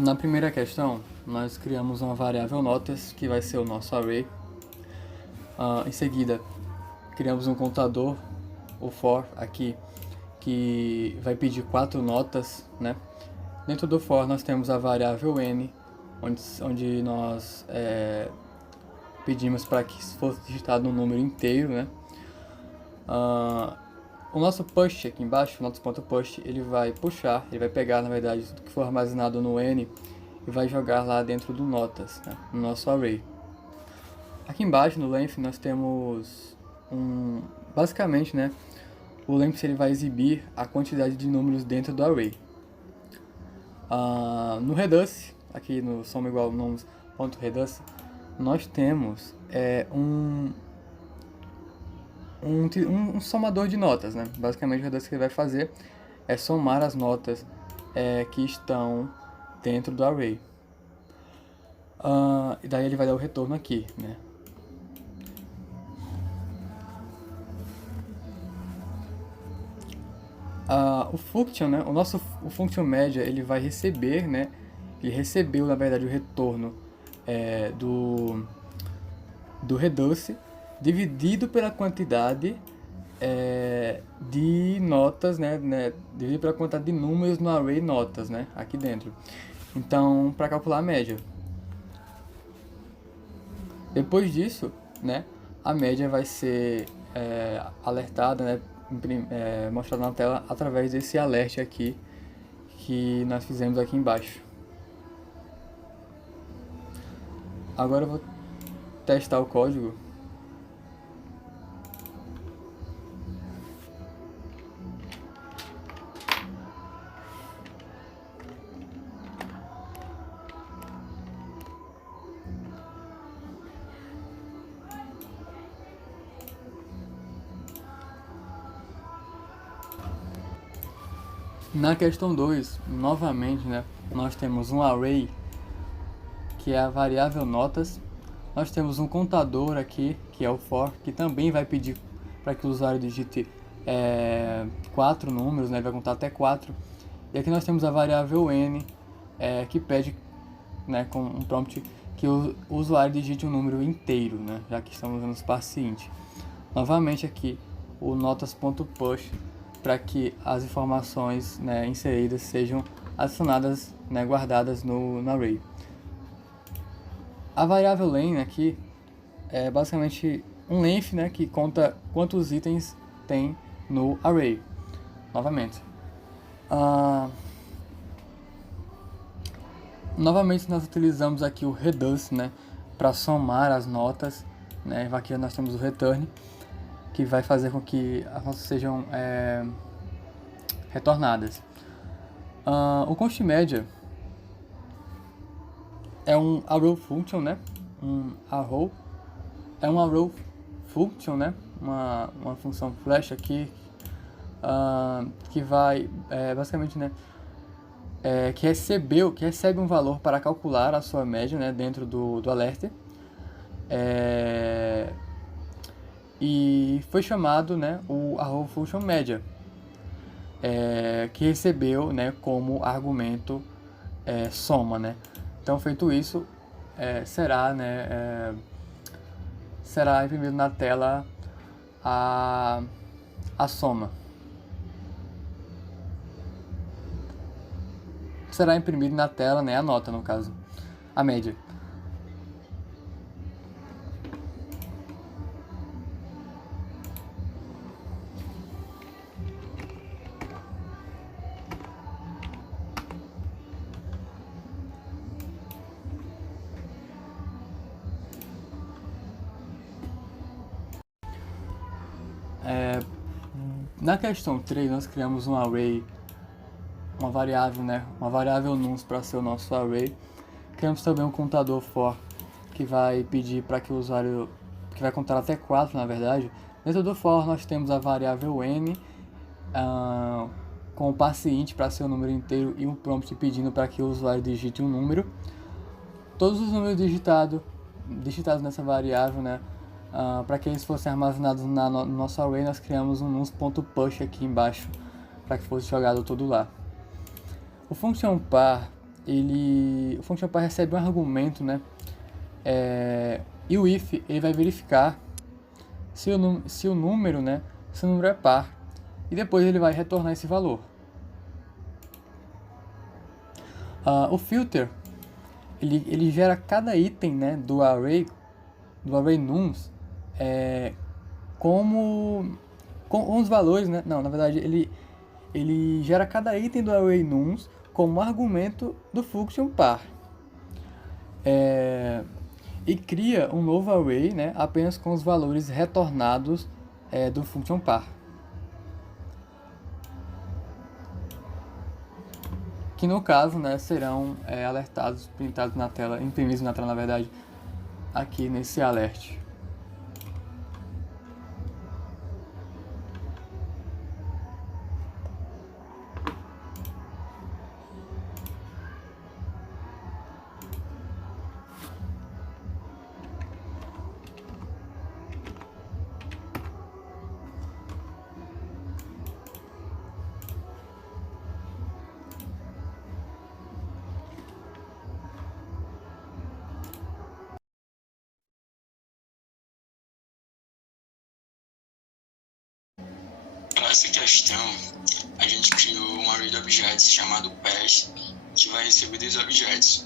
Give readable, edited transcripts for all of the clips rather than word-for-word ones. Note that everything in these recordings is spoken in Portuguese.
Na primeira questão, nós criamos uma variável notas, que vai ser o nosso array. Em seguida, criamos um contador, o for aqui, que vai pedir 4 notas, né? Dentro do for nós temos a variável n, onde nós pedimos para que fosse digitado um número inteiro, né? O nosso push aqui embaixo, o nosso ponto push, ele vai puxar, ele vai pegar, na verdade, tudo que for armazenado no n e vai jogar lá dentro do notas, né, no nosso array. Aqui embaixo, no length, nós temos basicamente, né, o length ele vai exibir a quantidade de números dentro do array. No reduce, aqui no soma igual números.reduce, nós temos um somador de notas, né? Basicamente, o reduce que ele vai fazer é somar as notas que estão dentro do array. E daí ele vai dar o retorno aqui, né? O function, né? O function média, ele vai receber, né? Ele recebeu, na verdade, o retorno do reduce dividido pela quantidade de notas, né? Dividido pela quantidade de números no array notas, né? Aqui dentro. Então, para calcular a média. Depois disso, né? A média vai ser alertada, né? Mostrada na tela através desse alert aqui que nós fizemos aqui embaixo. Agora eu vou testar o código. Na questão 2, novamente, né, nós temos um array, que é a variável notas. Nós temos um contador aqui, que é o for, que também vai pedir para que o usuário digite 4 números, né, vai contar até 4. E aqui nós temos a variável n, que pede, né, com um prompt, que o usuário digite um número inteiro, né, já que estamos usando o sparse int. Novamente aqui, o notas.push, para que as informações, né, inseridas sejam adicionadas, né, guardadas no array. A variável len aqui é basicamente um length, né, que conta quantos itens tem no array. Novamente. Novamente nós utilizamos aqui o reduce, né, para somar as notas, né. Aqui nós temos o return, que vai fazer com que as notas sejam retornadas. O const média é um arrow function, né? É um arrow function, né? Uma função flash aqui que vai basicamente, né? Que recebe um valor para calcular a sua média, né? Dentro do alerter. E foi chamado, né, o arrow function média, que recebeu, né, como argumento soma, né. Então, feito isso, será imprimido na tela a soma. Será imprimido na tela, né, a nota, no caso, a média. Na questão 3, nós criamos um array, uma variável nums para ser o nosso array. Criamos também um contador for, que vai pedir para que o usuário, que vai contar até 4, na verdade. Dentro do for nós temos a variável n, com o passe int para ser o número inteiro e um prompt pedindo para que o usuário digite um número. Todos os números digitados nessa variável, né, para que eles fossem armazenados no nosso array, nós criamos um nums.push aqui embaixo para que fosse jogado tudo lá. O function par o function par recebe um argumento, né? E o if ele vai verificar se o número, né, se o número é par, e depois ele vai retornar esse valor. O filter ele gera cada item, né, do array nums com os valores, né? Não, na verdade ele gera cada item do array nums como argumento do function par. E cria um novo array, né, apenas com os valores retornados do function par. Que no caso, né, serão alertados, printados na tela, imprimidos na tela, na verdade, aqui nesse alert. Para essa questão, a gente criou um array de objetos chamado pass, que vai receber dois objetos.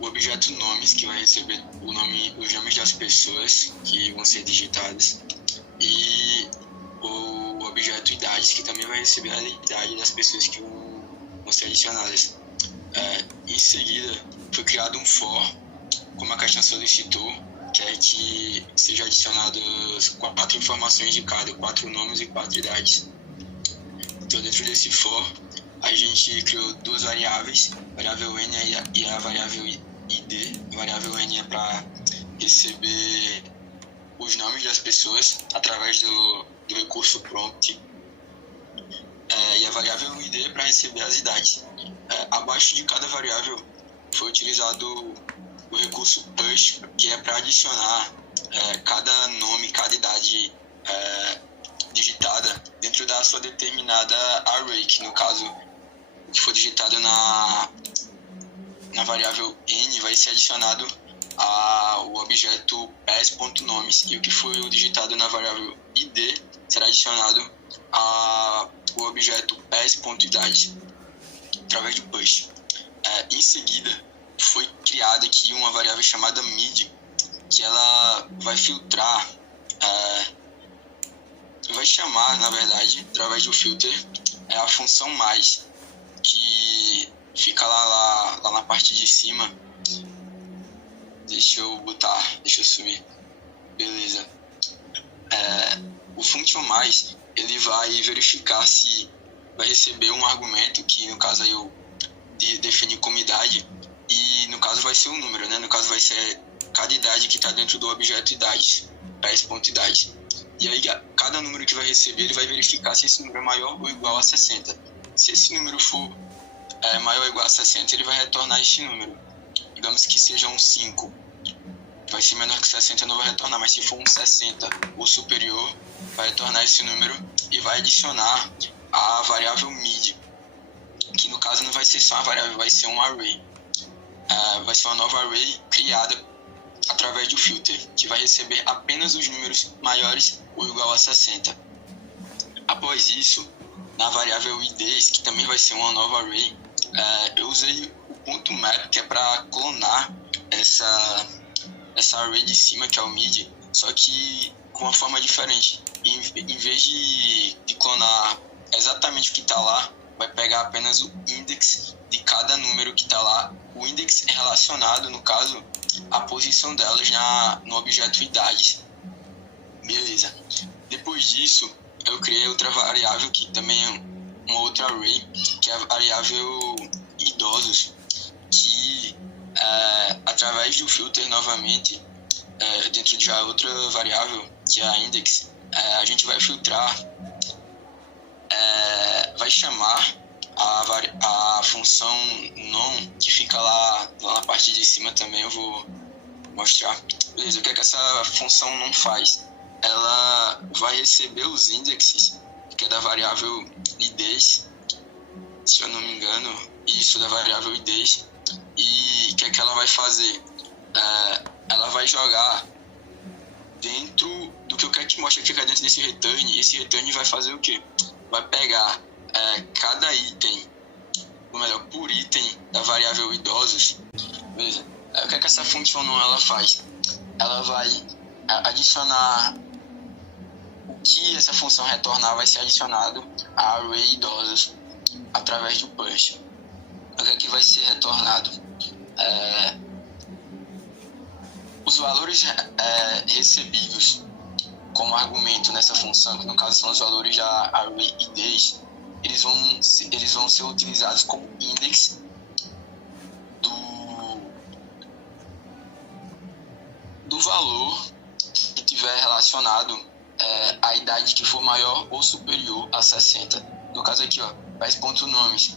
O objeto nomes, que vai receber os nomes das pessoas que vão ser digitadas, e o objeto idades, que também vai receber a idade das pessoas que vão ser adicionadas. Em seguida, foi criado um for, como a questão solicitou, que é que seja adicionadas 4 informações de cada, 4 nomes e 4 idades. Então, dentro desse for, a gente criou duas variáveis, a variável n e a variável id. A variável n é para receber os nomes das pessoas através do recurso prompt, e a variável id para receber as idades. Abaixo de cada variável foi utilizado o recurso push, que é para adicionar cada nome, cada idade digitada dentro da sua determinada array, que no caso o que for digitado na variável n vai ser adicionado ao objeto pass.nomes, e o que foi digitado na variável id será adicionado ao objeto pass.idade através do push. Em seguida, foi criada aqui uma variável chamada mid, que ela vai filtrar, vai chamar, na verdade, através do filter, a função mais, que fica lá na parte de cima. Deixa eu sumir. Beleza. O function mais, ele vai verificar se vai receber um argumento, que no caso aí eu defini como idade, e no caso vai ser um número, né? No caso vai ser cada idade que está dentro do objeto idades, pass.idade. E aí cada número que vai receber, ele vai verificar se esse número é maior ou igual a 60. Se esse número for maior ou igual a 60, ele vai retornar este número. Digamos que seja um 5. Vai ser menor que 60, não vai retornar, mas se for um 60 ou superior, vai retornar esse número e vai adicionar a variável mid, que no caso não vai ser só uma variável, vai ser um array. Vai ser uma nova array criada através do filter, que vai receber apenas os números maiores ou igual a 60. Após isso, na variável IDs, que também vai ser uma nova array, eu usei o .map, que é para clonar essa array de cima, que é o mid, só que com uma forma diferente. Em vez de clonar exatamente o que está lá, vai pegar apenas o index de cada número que está lá. O index é relacionado, no caso, à posição delas no objeto idades. Beleza. Depois disso, eu criei outra variável, que também é uma outra array, que é a variável idosos, que através do filter novamente, dentro de já outra variável, que é a index, a gente vai filtrar, vai chamar a função non, que fica lá na parte de cima também, eu vou mostrar. Beleza, o que é que essa função non faz? Ela vai receber os indexes, que é da variável IDs, se eu não me engano, isso, da variável id. E o que é que ela vai fazer? Ela vai jogar dentro do que eu quero que mostre aqui, que é dentro desse return. E esse return vai fazer o quê? Vai pegar cada item, ou melhor, por item da variável idosos. Beleza? O que é que essa função não ela faz? Ela vai adicionar o que essa função retornar, vai ser adicionado a array idosos através do push. O que é que vai ser retornado? Os valores recebidos como argumento nessa função, que no caso são os valores da array IDs, eles vão ser utilizados como index do valor que tiver relacionado à idade que for maior ou superior a 60. No caso aqui, para esse ponto nomes,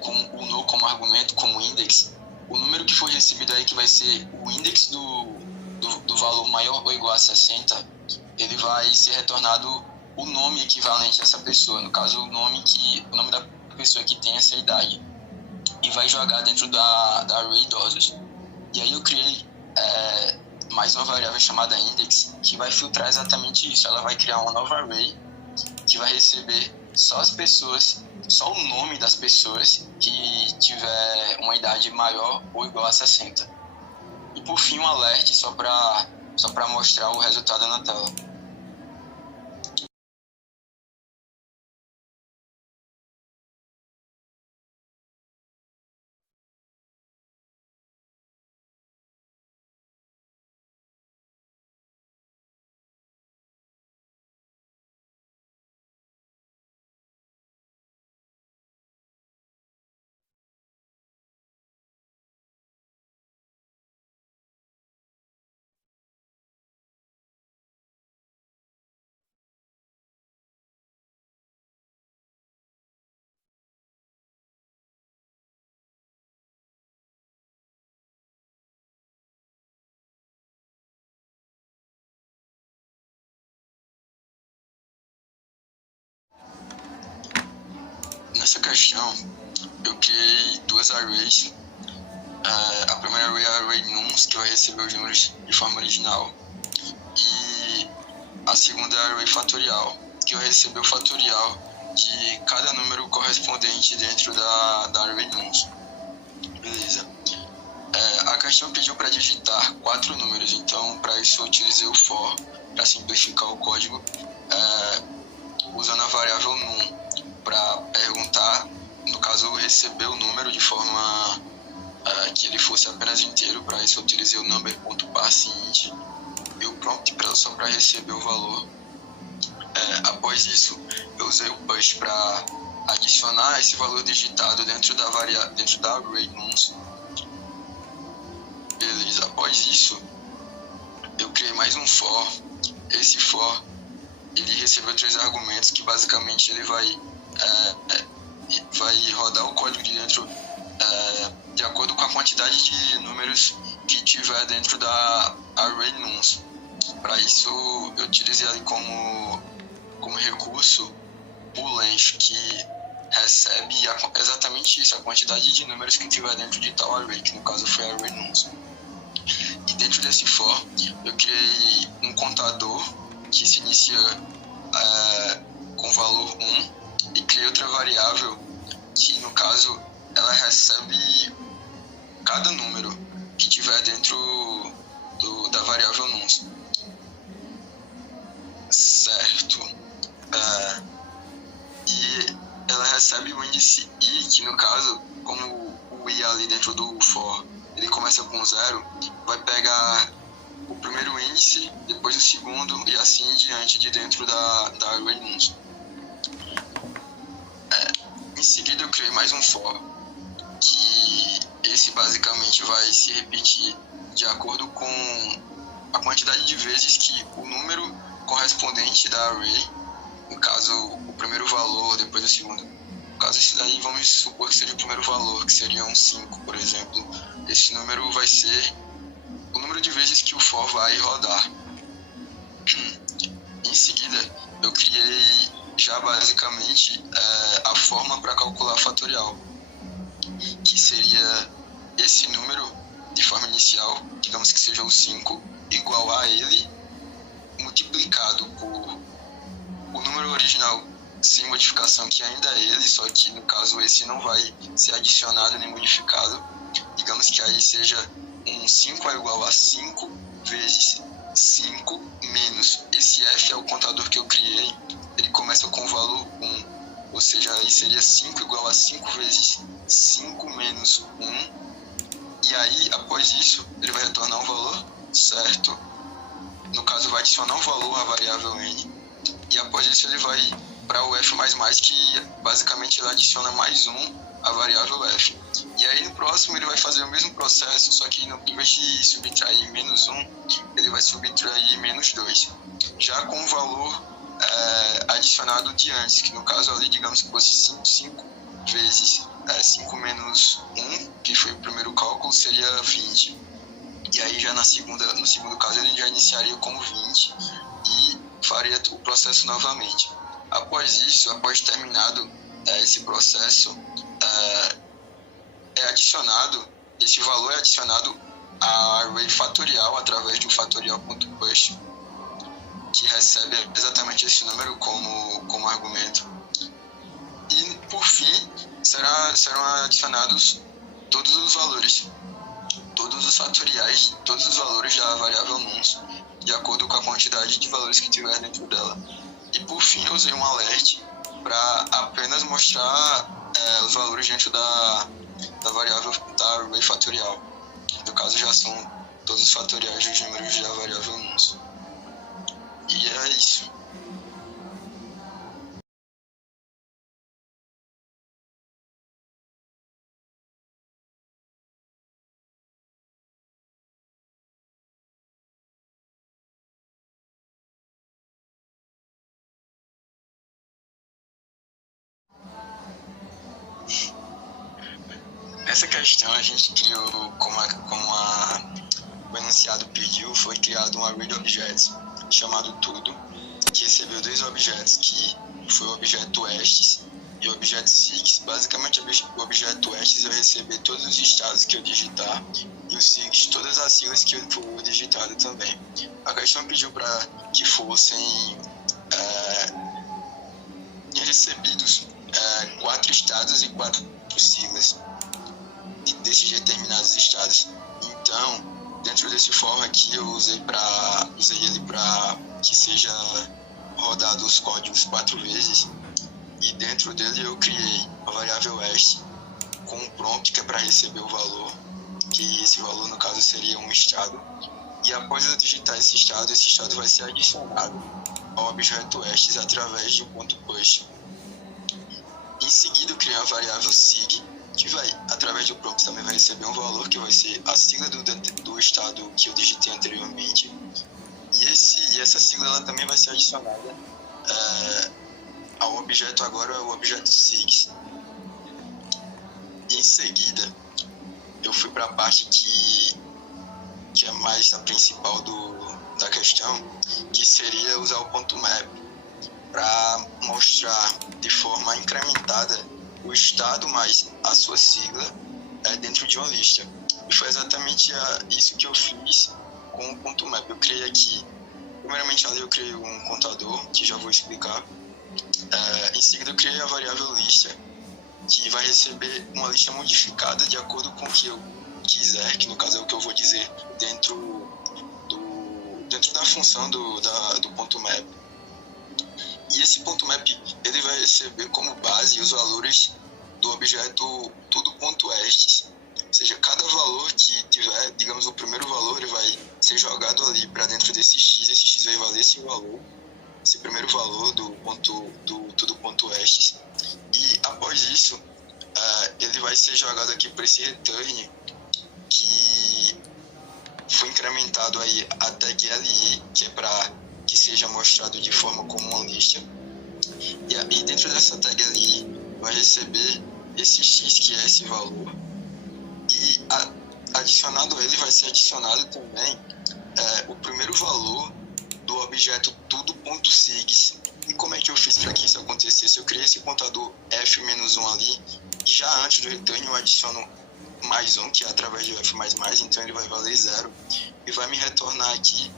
com o no como argumento, como index, o número que for recebido aí, que vai ser o index do valor maior ou igual a 60, ele vai ser retornado o nome equivalente a essa pessoa, no caso o nome da pessoa que tem essa idade, e vai jogar dentro da array idosos. E aí eu criei mais uma variável chamada index, que vai filtrar exatamente isso. Ela vai criar uma nova array que vai receber só o nome das pessoas que tiver uma idade maior ou igual a 60. E por fim um alert só para mostrar o resultado na tela. Nessa questão, eu criei duas arrays. A primeira array é a array nums, que vai receber os números de forma original. E a segunda é a array fatorial, que vai receber o fatorial de cada número correspondente dentro da array nums. Beleza. A questão pediu para digitar 4 números, então para isso eu utilizei o for para simplificar o código, usando a variável num para perguntar, no caso receber o número de forma que ele fosse apenas inteiro. Para isso eu utilizei o number.parseInt e o prompt só para receber o valor. Após isso eu usei o push para adicionar esse valor digitado dentro da array nums. Beleza. Após isso eu criei mais um for. Esse for ele recebeu 3 argumentos, que basicamente ele vai rodar o código de dentro de acordo com a quantidade de números que tiver dentro da array nums. Para isso eu utilizei ali como recurso o length, que recebe exatamente isso, a quantidade de números que tiver dentro de tal array, que no caso foi a array nums. E dentro desse for eu criei um contador que se inicia com o valor 1, e criei outra variável que no caso ela recebe cada número que tiver dentro da variável nums. Certo. E ela recebe o índice i, que no caso, como o i ali dentro do for ele começa com 0, vai pegar o primeiro índice, depois o segundo e assim em diante de dentro da array nums. Em seguida eu criei mais um for, que esse basicamente vai se repetir de acordo com a quantidade de vezes que o número correspondente da array, no caso o primeiro valor, depois o segundo. No caso esse daí vamos supor que seja o primeiro valor, que seria um 5, por exemplo. Esse número vai ser o número de vezes que o for vai rodar. Em seguida eu criei já basicamente a forma para calcular fatorial, que seria esse número de forma inicial, digamos que seja o 5, igual a ele, multiplicado por o número original sem modificação, que ainda é ele, só que no caso esse não vai ser adicionado nem modificado. Digamos que aí seja um 5 é igual a 5 vezes 5 menos esse f é o contador que eu criei, ele começa com o valor 1, ou seja, aí seria 5 igual a 5 vezes 5 menos 1, e aí após isso ele vai retornar um valor certo, no caso vai adicionar um valor à variável n, e após isso ele vai para o f++, que basicamente ele adiciona mais 1 à variável f. E aí no próximo ele vai fazer o mesmo processo, só que em vez de subtrair menos 1, ele vai subtrair menos 2. Já com o valor adicionado de antes, que no caso ali, digamos que fosse 5 vezes 5 menos 1, que foi o primeiro cálculo, seria 20. E aí já no segundo caso ele já iniciaria com 20 e faria o processo novamente. Após isso, após terminado esse processo, esse valor é adicionado a array fatorial através do fatorial.push, que recebe exatamente esse número como argumento. E por fim, serão adicionados todos os valores, todos os fatoriais, todos os valores da variável nums, de acordo com a quantidade de valores que tiver dentro dela. E por fim eu usei um alert para apenas mostrar os valores dentro da variável da array fatorial. No caso já são todos os fatoriais dos números da variável nums. E é isso. Nessa questão a gente criou, como o enunciado pediu, foi criado um array de objetos chamado tudo, que recebeu dois objetos, que foi o objeto estes e o objeto sigs. Basicamente o objeto estes vai receber todos os estados que eu digitar e o sigs todas as siglas que eu for digitado também. A questão pediu para que fossem recebidos 4 estados e 4 siglas desses determinados estados. Então, dentro desse for aqui, eu usei ele para que seja rodado os códigos 4 vezes, e dentro dele eu criei a variável est com um prompt que é para receber o valor, que esse valor no caso seria um estado, e após eu digitar esse estado vai ser adicionado ao objeto estes através de um .push. Em seguida eu criei a variável sig, que vai, através do prompt, também vai receber um valor que vai ser a sigla do estado que eu digitei anteriormente, e essa sigla ela também vai ser adicionada ao objeto, agora o objeto sigs. Em seguida eu fui para a parte que é mais a principal da questão, que seria usar o ponto map para mostrar de forma incrementada o estado mais a sua sigla dentro de uma lista. E foi exatamente isso que eu fiz com o ponto map. Eu criei aqui, primeiramente ali eu criei um contador, que já vou explicar. Em seguida eu criei a variável lista, que vai receber uma lista modificada de acordo com o que eu quiser, que no caso é o que eu vou dizer dentro da função do ponto map. E esse ponto map ele vai receber como base os valores do objeto tudo.estes, ou seja, cada valor que tiver, digamos, o primeiro valor ele vai ser jogado ali para dentro desse x, esse x vai valer esse valor, esse primeiro valor do tudo.estes, e após isso ele vai ser jogado aqui por esse return que foi incrementado aí a tag li, que é para que seja mostrado de forma como uma lista, e dentro dessa tag li vai receber esse x, que é esse valor, e adicionado a ele vai ser adicionado também o primeiro valor do objeto tudo.sigs, E como é que eu fiz para que isso acontecesse? Eu criei esse contador f-1 ali, e já antes do return eu adiciono mais um, que é através do f++, então ele vai valer 0, e vai me retornar aqui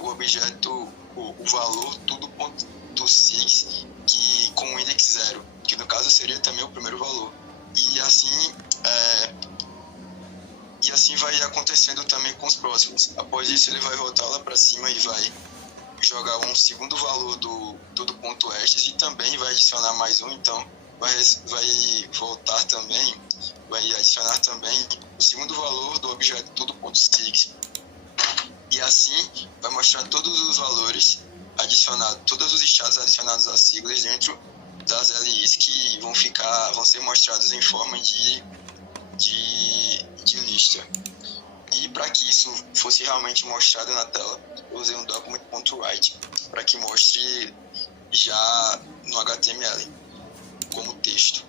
o objeto, o valor tudo.sig, que com o index 0, que no caso seria também o primeiro valor. E assim vai acontecendo também com os próximos. Após isso ele vai voltar lá para cima e vai jogar um segundo valor do ponto estes, e também vai adicionar mais um, então vai voltar também, vai adicionar também o segundo valor do objeto tudo.sig. E assim vai mostrar todos os valores adicionados, todos os estados adicionados às siglas dentro das LIs, que vão ser mostrados em forma de lista. E para que isso fosse realmente mostrado na tela, eu usei um document.write para que mostre já no HTML como texto.